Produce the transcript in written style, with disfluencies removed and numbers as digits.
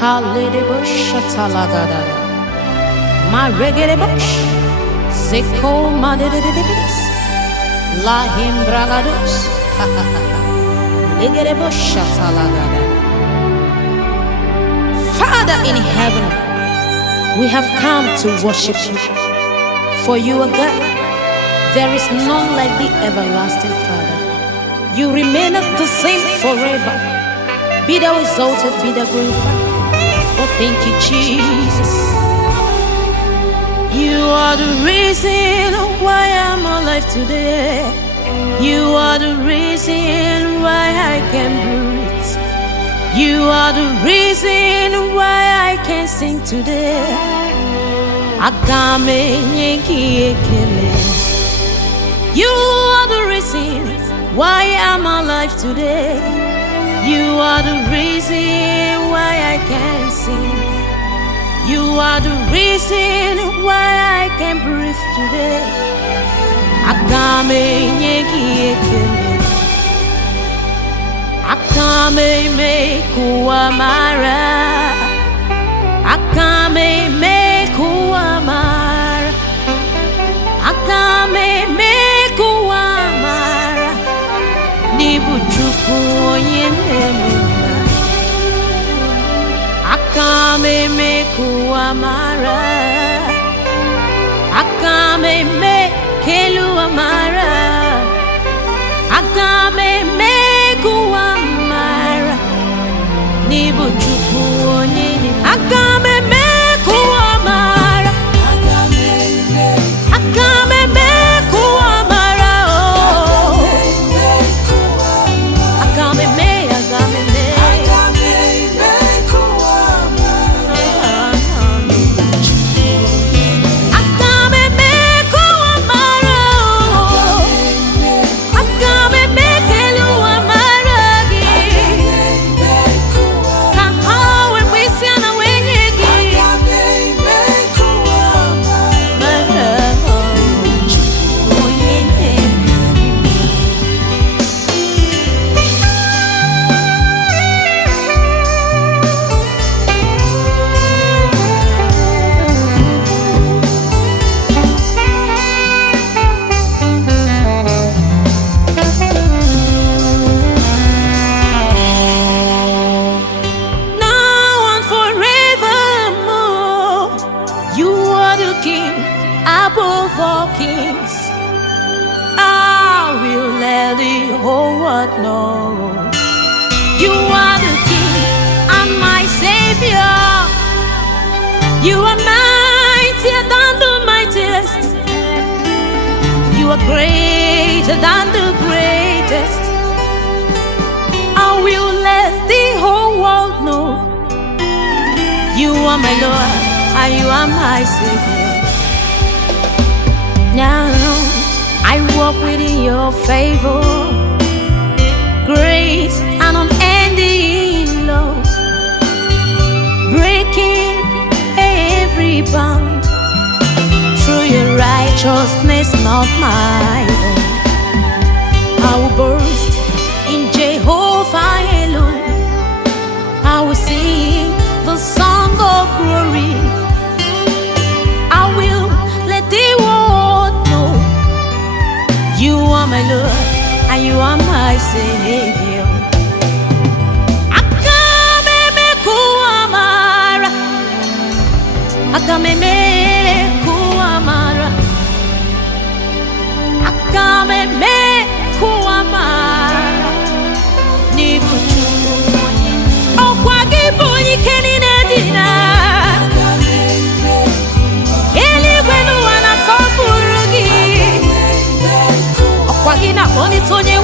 Kalede bush shatalagadada. Ma regede bush. Zeko madedededis. Lahim bragadus. Legede bush shatalagadada. Father in heaven, we have come to worship you. For you are God. There is none like the everlasting Father. You remain the same forever. Be thou exalted, be thou glorified. Oh, thank you, Jesus. You are the reason why I'm alive today. You are the reason why I can breathe. You are the reason why I can sing today. You are the reason why I'm alive today. You are the reason why I can sing. You are the reason why I can breathe today. Akame me kuamara. Akame me kuamara. Akame me kuamara. Nibuchuku onyenemena. Akame me kuamara. Akame me keluamara. Akame me kuamara. Nibuchuku onyene. Akame me kuamara. Akame me kuamara. Akame me, akame me. Akame me kuamara. Akame me keluamara. Kahawe wisiana wenyegi. Now and forevermore, you are the King above all kings. I will let the whole world know you are the King and my Savior. You are mightier than the mightiest. You are greater than the greatest. I will let the whole world know you are my Lord and you are my Savior. Now I walk within your favor, grace and unending love, breaking every bound through your righteousness, not my own. I will burst in Jehovah alone. I will sing the song of glory. I will let the world know you are my Lord and you are my Savior. Akame me kuamara. Akame me kuamara. Akame me kuamara. Nibuchuku onyene. Okwagi bonyi kenine dina. Eligwe nuwana soburugi. Okwagi na boni tonye